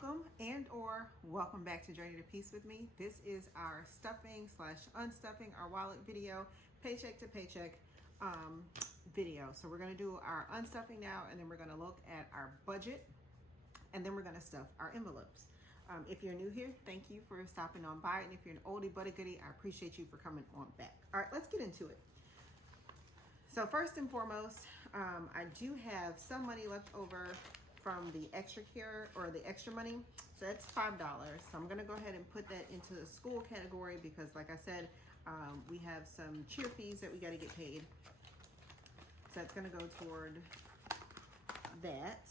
Welcome or welcome back to Journey to Peace with me. This is our stuffing / unstuffing our wallet video, paycheck to paycheck video. So we're going to do our unstuffing now, and then we're going to look at our budget, and then we're going to stuff our envelopes. If you're new here, thank you for stopping on by. And if you're an oldie but a goodie, I appreciate you for coming on back. All right, let's get into it. So first and foremost, I do have some money left over from the extra care or the extra money. So that's $5. So I'm gonna go ahead and put that into the school category because like I said, we have some cheer fees that we gotta get paid. So that's gonna go toward that.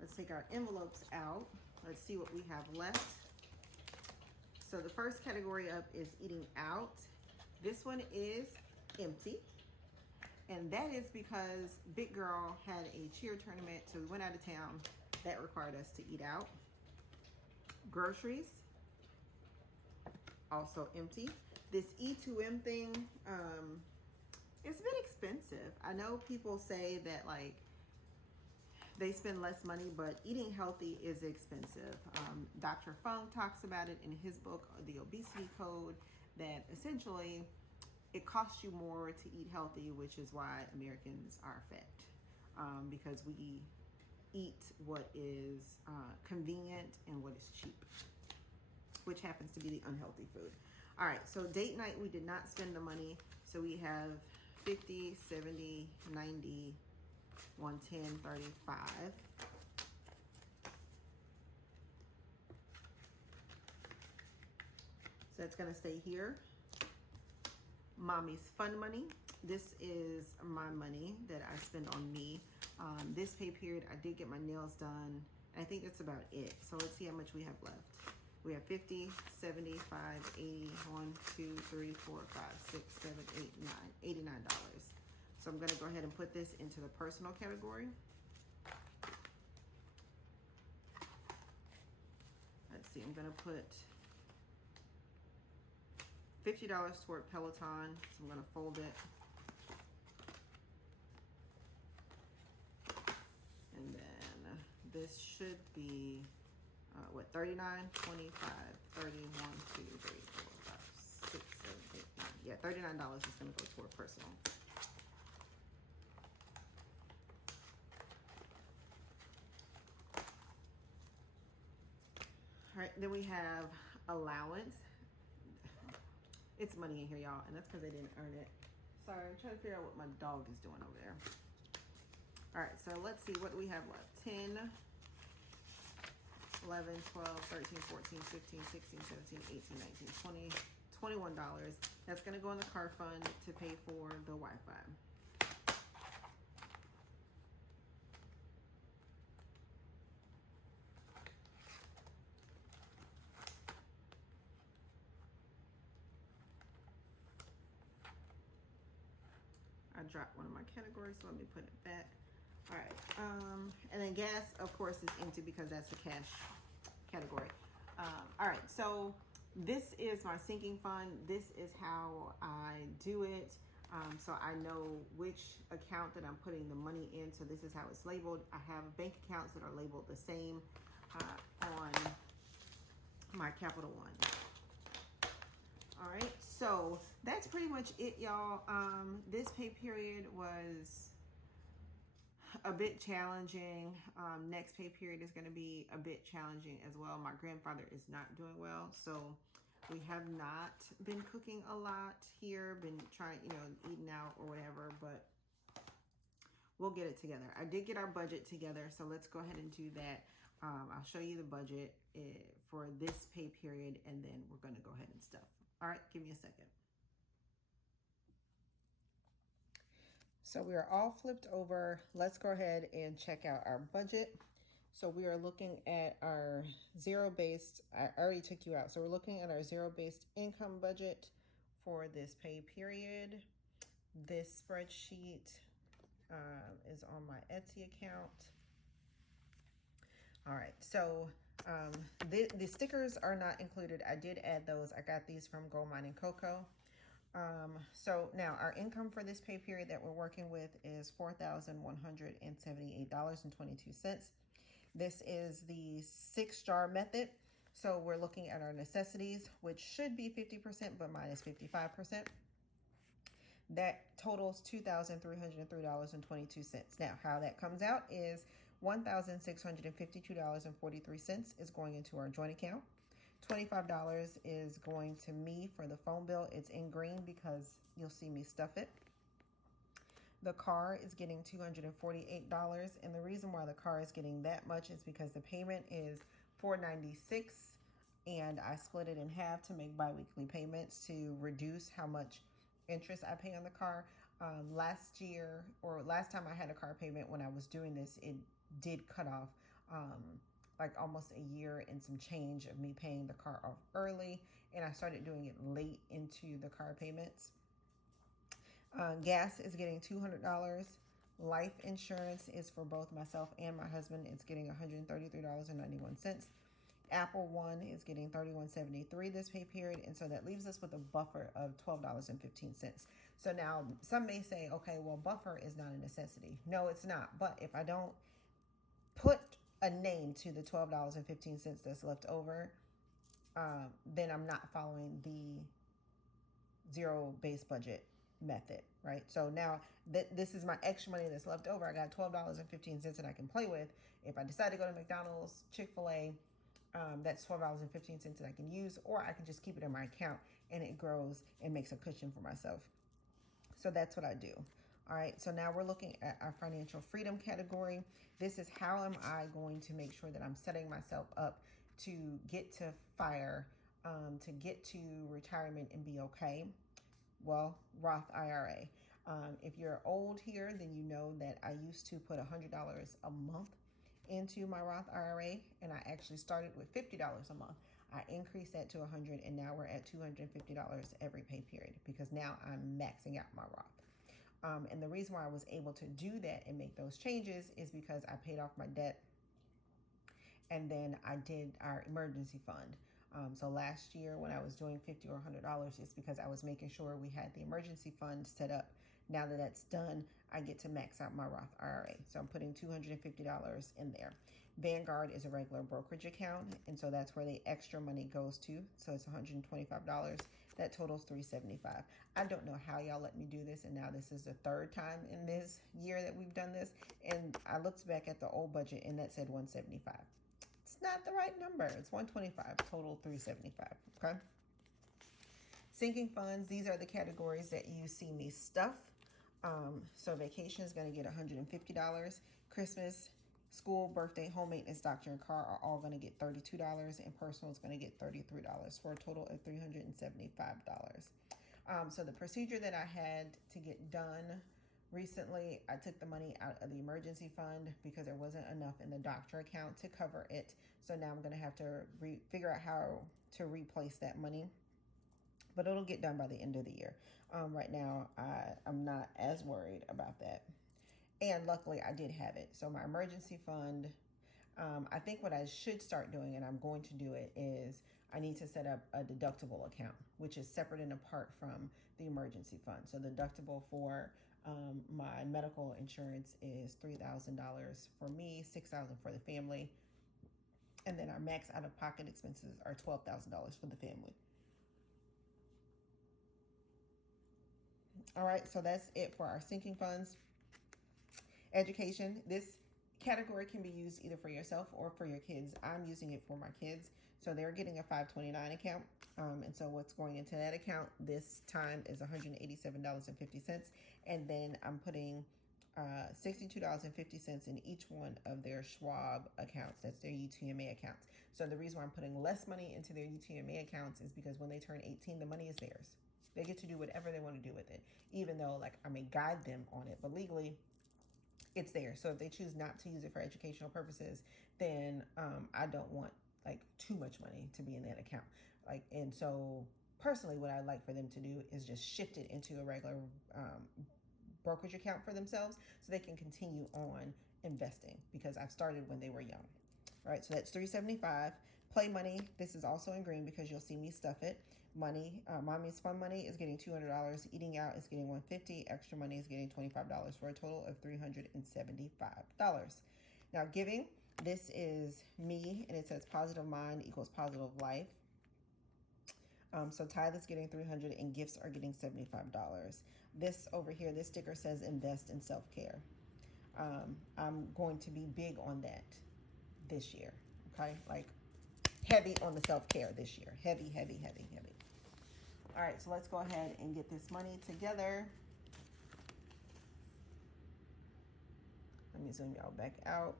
Let's take our envelopes out. Let's see what we have left. So the first category up is eating out. This one is empty. And that is because Big Girl had a cheer tournament, so we went out of town. That required us to eat out. Groceries, also empty. This E2M thing, it's a bit expensive. I know people say that like they spend less money, but eating healthy is expensive. Dr. Fung talks about it in his book, The Obesity Code, that essentially it costs you more to eat healthy, which is why Americans are fat, because we eat what is convenient and what is cheap, which happens to be the unhealthy food. All right, so date night, we did not spend the money. So we have 50, 70, 90, 110, 35. So that's gonna stay here. Mommy's fun money. This is my money that I spend on me. This pay period, I did get my nails done. And I think that's about it. So let's see how much we have left. We have 50, 75, 80, 1, 2, 3, 4, 5, 6, 7, 8, 9, $89. So I'm gonna go ahead and put this into the personal category. Let's see, I'm gonna put $50 toward Peloton, so I'm gonna fold it. And then this should be, what, 39, 25, 30, 1, 2, 3, 4, 5, 6, 7, 8, 9. Yeah, $39 is gonna go toward personal. All right, then we have allowance. It's money in here, y'all, and that's because I didn't earn it. Sorry, I'm trying to figure out what my dog is doing over there. All right, so let's see, what do we have left? 10, 11, 12, 13, 14, 15, 16, 17, 18, 19, 20, $21. That's gonna go in the car fund to pay for the Wi-Fi. I dropped one of my categories, so let me put it back. All right, and then gas, of course, is empty because that's the cash category. All right, so this is my sinking fund. This is how I do it. So I know which account that I'm putting the money in. So this is how it's labeled. I have bank accounts that are labeled the same on my Capital One. All right, so that's pretty much it, y'all. This pay period was a bit challenging. Next pay period is going to be a bit challenging as well. My grandfather is not doing well, so we have not been cooking a lot here, been trying, eating out or whatever, but we'll get it together. I did get our budget together, so let's go ahead and do that. I'll show you the budget for this pay period, and then we're going to go ahead and stuff. All right, give me a second. So we are all flipped over. Let's go ahead and check out our budget. So we are looking at our zero-based, I already took you out. So we're looking at our zero-based income budget for this pay period. This spreadsheet is on my Etsy account. All right, so the stickers are not included. I did add those. I got these from Gold Mining Cocoa. So now our income for this pay period that we're working with is $4,178.22. This is the 6-jar method. So we're looking at our necessities, which should be 50%, but mine is 55%. That totals $2,303.22. Now, how that comes out is $1,652.43 is going into our joint account. $25 is going to me for the phone bill. It's in green because you'll see me stuff it. The car is getting $248, and the reason why the car is getting that much is because the payment is $496, and I split it in half to make biweekly payments to reduce how much interest I pay on the car. Last time I had a car payment when I was doing this, it did cut off like almost a year and some change of me paying the car off early, and I started doing it late into the car payments. Gas is getting $200. Life insurance is for both myself and my husband. It's getting $133.91. Apple One is getting $31.73 this pay period, and so that leaves us with a buffer of $12.15. So now some may say, okay, well, buffer is not a necessity. No, it's not. But if I don't put a name to the $12.15 that's left over, then I'm not following the zero-based budget method, right? So now this is my extra money that's left over. I got $12.15 that I can play with. If I decide to go to McDonald's, Chick-fil-A, that's $12.15 that I can use, or I can just keep it in my account and it grows and makes a cushion for myself. So that's what I do. All right, so now we're looking at our financial freedom category. This is how am I going to make sure that I'm setting myself up to get to FIRE, to get to retirement and be okay. Well, Roth IRA. If you're old here, then you know that I used to put $100 a month into my Roth IRA, and I actually started with $50 a month. I increased that to $100, and now we're at $250 every pay period because now I'm maxing out my Roth. And the reason why I was able to do that and make those changes is because I paid off my debt, and then I did our emergency fund. So last year when I was doing $50 or $100, it's because I was making sure we had the emergency fund set up. Now that that's done, I get to max out my Roth IRA. So I'm putting $250 in there. Vanguard is a regular brokerage account, and so that's where the extra money goes to. So it's $125. That totals $375. I don't know how y'all let me do this, and now this is the third time in this year that we've done this. And I looked back at the old budget, and that said $175. It's not the right number. It's $125, total $375, okay? Sinking funds, these are the categories that you see me stuff. So vacation is going to get $150. Christmas, school, birthday, home maintenance, doctor, and car are all going to get $32, and personal is going to get $33 for a total of $375. So the procedure that I had to get done recently, I took the money out of the emergency fund because there wasn't enough in the doctor account to cover it. So now I'm going to have to figure out how to replace that money. But it'll get done by the end of the year. Right now, I'm not as worried about that. And luckily, I did have it. So my emergency fund, I think what I should start doing, and I'm going to do it, is I need to set up a deductible account, which is separate and apart from the emergency fund. So the deductible for my medical insurance is $3,000 for me, $6,000 for the family. And then our max out-of-pocket expenses are $12,000 for the family. All right, so that's it for our sinking funds. Education, this category can be used either for yourself or for your kids. I'm using it for my kids. So they're getting a 529 account. And so what's going into that account this time is $187.50. And then I'm putting $62.50 in each one of their Schwab accounts. That's their UTMA accounts. So the reason why I'm putting less money into their UTMA accounts is because when they turn 18, the money is theirs. They get to do whatever they want to do with it, even though like I may guide them on it, but legally it's there. So if they choose not to use it for educational purposes, then I don't want like too much money to be in that account. Like, and so personally, what I'd like for them to do is just shift it into a regular brokerage account for themselves so they can continue on investing because I've started when they were young. All right, so that's $375. Play money, this is also in green because you'll see me stuff it. Money, mommy's fun money is getting $200. Eating out is getting $150. Extra money is getting $25 for a total of $375. Now giving, This is me, and it says positive mind equals positive life. So Tithe is getting $300 and gifts are getting $75. This over here, this sticker says invest in self-care. I'm going to be big on that this year, okay? Like heavy on the self-care this year. Heavy, heavy, heavy, heavy. All right, so let's go ahead and get this money together. Let me zoom y'all back out.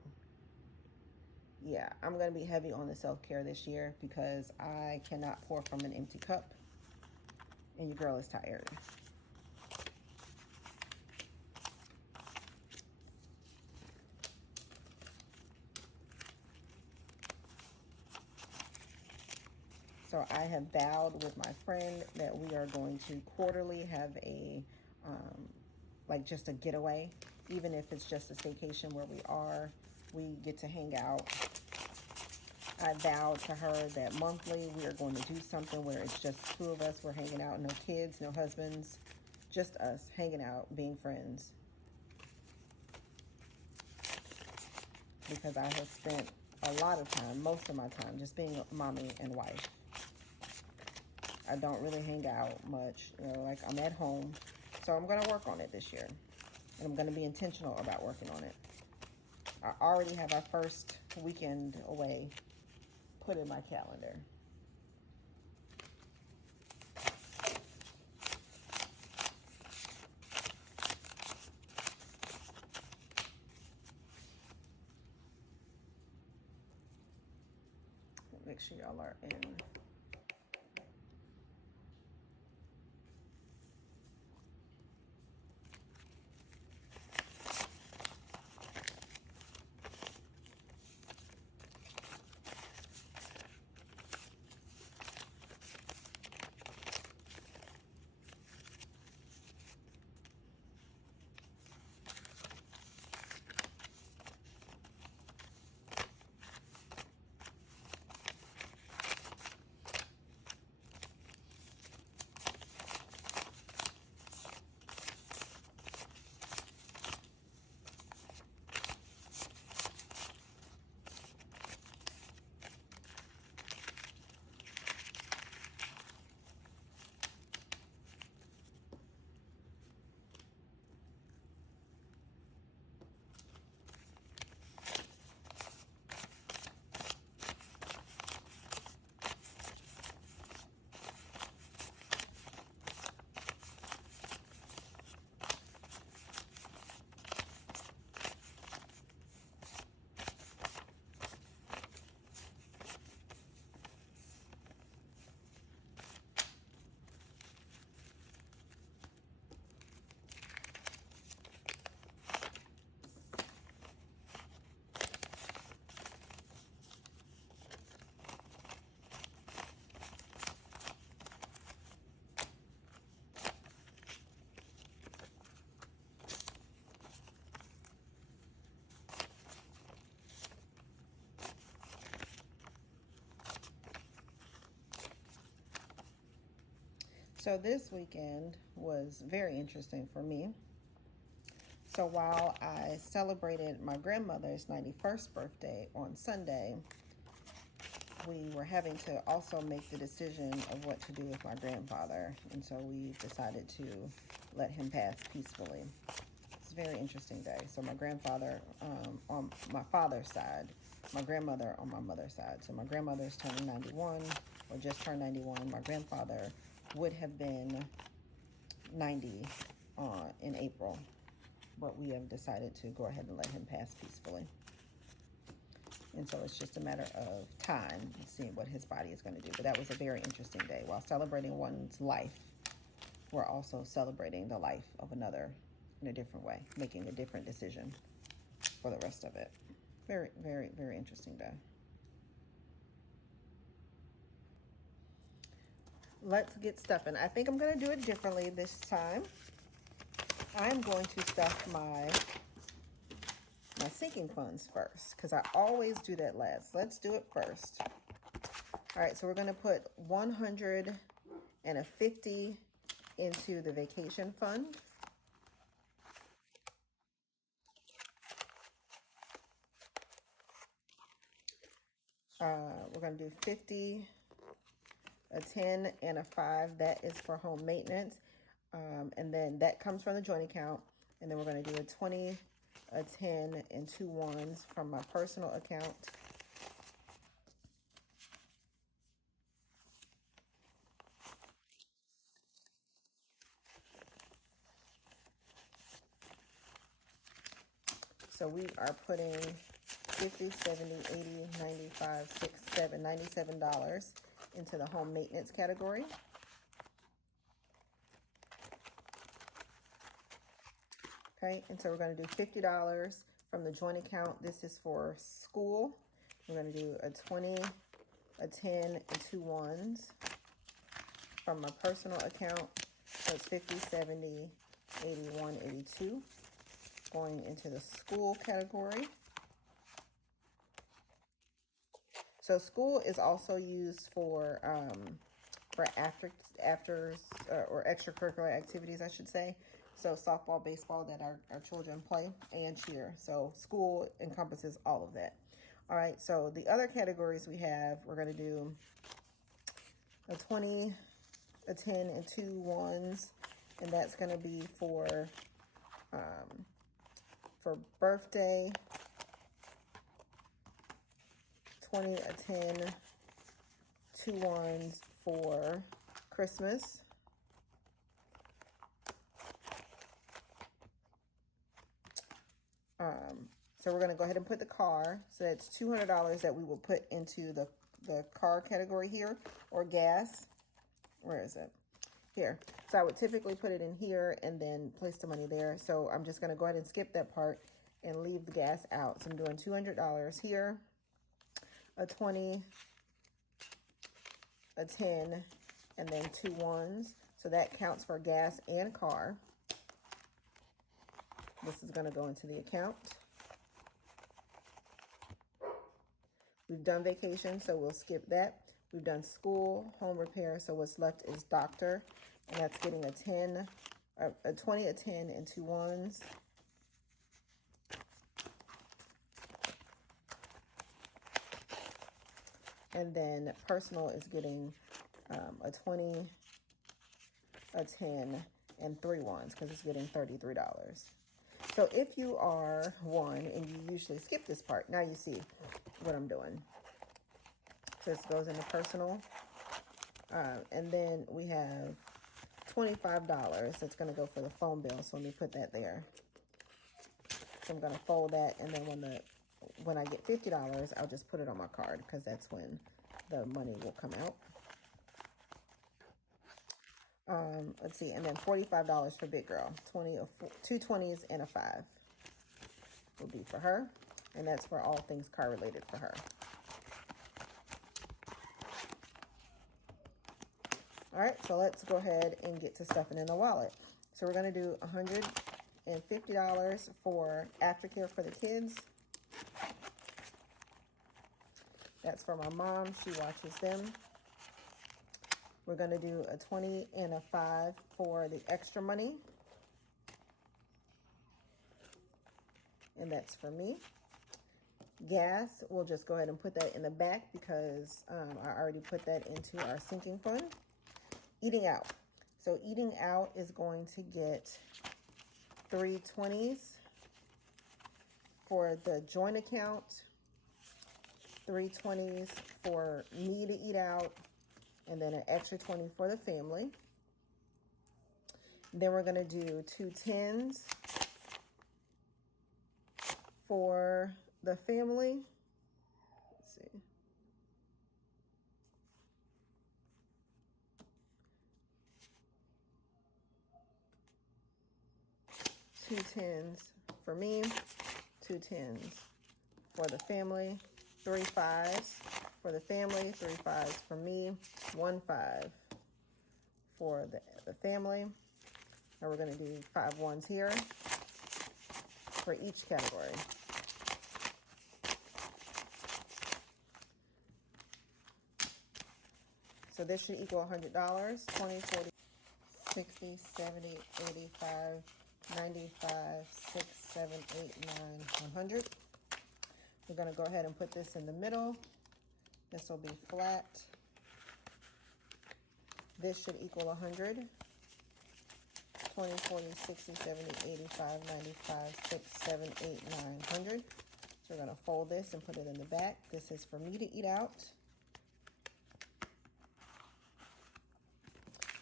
Yeah, I'm going to be heavy on the self-care this year because I cannot pour from an empty cup, and your girl is tired. So I have vowed with my friend that we are going to quarterly have a, like just a getaway, even if it's just a staycation where we get to hang out. I vowed to her that monthly we are going to do something where it's just two of us. We're hanging out, no kids, no husbands, just us hanging out, being friends. Because I have spent a lot of time, most of my time, just being a mommy and wife. I don't really hang out much, you know, like I'm at home. So I'm going to work on it this year. And I'm going to be intentional about working on it. I already have our first weekend away put in my calendar. Make sure y'all are in. So this weekend was very interesting for me. So while I celebrated my grandmother's 91st birthday on Sunday, we were having to also make the decision of what to do with my grandfather. And so we decided to let him pass peacefully. It's a very interesting day. So my grandfather on my father's side, my grandmother on my mother's side. So my grandmother's turning 91 or just turned 91. My grandfather would have been 90 in April, but we have decided to go ahead and let him pass peacefully. And so it's just a matter of time and seeing what his body is going to do. But that was a very interesting day. While celebrating one's life, we're also celebrating the life of another in a different way, making a different decision for the rest of it. Very, very, very interesting day. Let's get stuffing. I think I'm going to do it differently this time. I'm going to stuff my sinking funds first because I always do that last. Let's do it first. All right, so we're going to put 150 into the vacation fund. We're going to do 50, a 10, and a 5. That is for home maintenance. And then that comes from the joint account. And then we're going to do a 20, a 10, and 2 ones from my personal account. So we are putting 50, 70, 80, 95, 6, 7, $97 into the home maintenance category. Okay, and so we're going to do $50 from the joint account. This is for school. We're going to do a 20, a 10, and 2 ones from my personal account. So it's 50, 70, 81, 82. Going into the school category. So school is also used for after or extracurricular activities, I should say. So softball, baseball that our children play, and cheer. So school encompasses all of that. All right, so the other categories we have, we're going to do a 20, a 10, and 2 ones, and that's going to be for birthday, 20, a 10, 2 ones for Christmas, so we're going to go ahead and put the car. So that's $200 that we will put into the car category here, or gas. Where is it? Here. So I would typically put it in here and then place the money there. So I'm just going to go ahead and skip that part and leave the gas out. So I'm doing $200 here, a 20, a 10, and then 2 ones. So that counts for gas and car. This is going to go into the account. We've done vacation, so we'll skip that. We've done school, home repair, so what's left is doctor, and that's getting a 10, a 20, a 10, and 2 ones. And then personal is getting a 20, a 10, and 3 ones, because it's getting $33. So if you are one and you usually skip this part, now you see what I'm doing. So this goes into personal. And then we have $25 that's going to go for the phone bill. So let me put that there. So I'm going to fold that, and then when I get $50, I'll just put it on my card, because that's when the money will come out. Let's see, and then $45 for big girl. 2 20s and a 5 will be for her, and that's for all things car related for her. All right, so let's go ahead and get to stuffing in the wallet. So we're going to do $150 for aftercare for the kids. That's for my mom. She watches them. We're going to do a 20 and a 5 for the extra money. And that's for me. Gas, we'll just go ahead and put that in the back, because I already put that into our sinking fund. Eating out. So eating out is going to get 3 20s for the joint account, 3 20s for me to eat out, and then an extra 20 for the family. Then we're going to do 2 10s for the family. Let's see. Two 10s for me, 2 10s for the family, 3 5s for the family, 3 5s for me, 1 5 for the family. Now we're going to do 5 ones here for each category. So this should equal $100, 20, 40, 60, 70, 85, 95, 6, 7, 8, 9, 100. We're going to go ahead and put this in the middle This will be flat. This should equal 100. 20, 40, 60, 70, 85, 95, 6, 7, 8, 9, 100. So we're going to fold this and put it in the back. This is for me to eat out.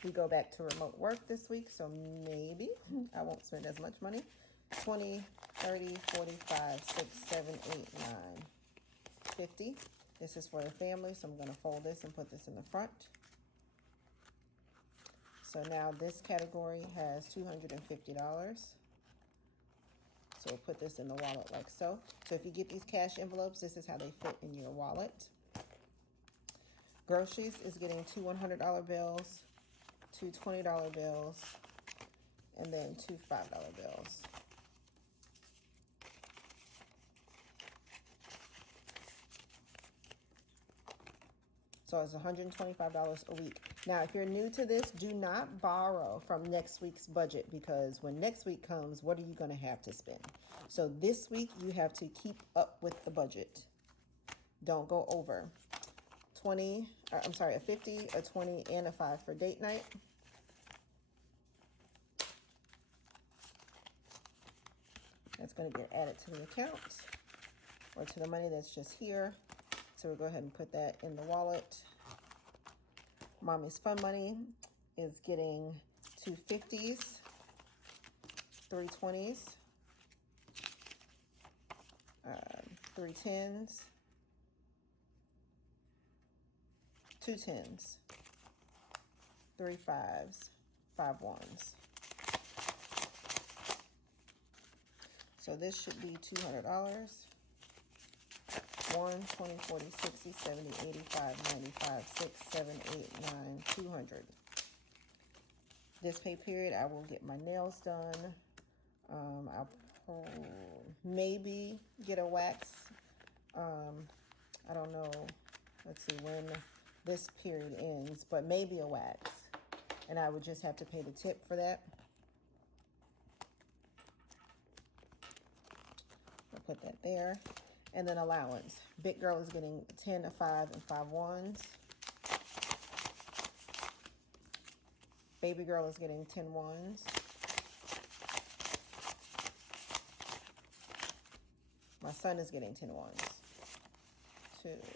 We go back to remote work this week, so maybe I won't spend as much money. 20, 30, 45, 6, 7, 8, 9, 50. This is for the family, so I'm going to fold this and put this in the front. So now this category has $250. So we'll put this in the wallet like so. So if you get these cash envelopes, this is how they fit in your wallet. Groceries is getting 2 $100 bills, 2 $20 bills, and then 2 $5 bills. So it's $125 a week. Now, if you're new to this, do not borrow from next week's budget, because when next week comes, what are you going to have to spend? So this week, you have to keep up with the budget. Don't go over. A 50, a 20, and a 5 for date night. That's going to get added to the account or to the money that's just here. So we'll go ahead and put that in the wallet. Mommy's Fun Money is getting 2 50s, 3 20s, 3 10s, 2 10s, 3 5s, 5 1s. So this should be $200. 1, 20, 40, 60, 70, 85, 95, 6, 7, 8, 9, 200. This pay period, I will get my nails done. I'll maybe get a wax. I don't know. Let's see when this period ends, but maybe a wax. And I would just have to pay the tip for that. I'll put that there. And then allowance. Big girl is getting 10, a 5, and 5 1s. Baby girl is getting 10 1s. My son is getting 10 1s.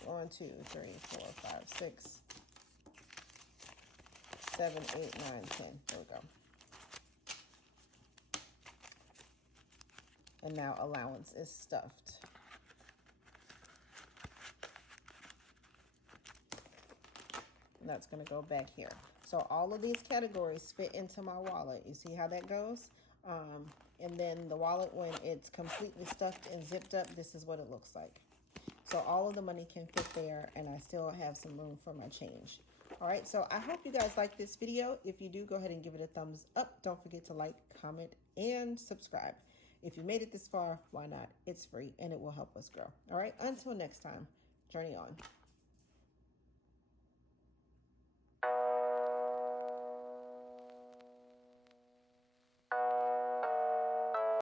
1, 2, 3, 4, 5, 6, 7, 8, 9, 10. There we go. And now allowance is stuffed. And that's going to go back here. So all of these categories fit into my wallet. You see how that goes? And then the wallet, when it's completely stuffed and zipped up, this is what it looks like. So all of the money can fit there, and I still have some room for my change. All right, so I hope you guys like this video. If you do, go ahead and give it a thumbs up. Don't forget to like, comment, and subscribe. If you made it this far, why not? It's free, and it will help us grow. All right, until next time, journey on.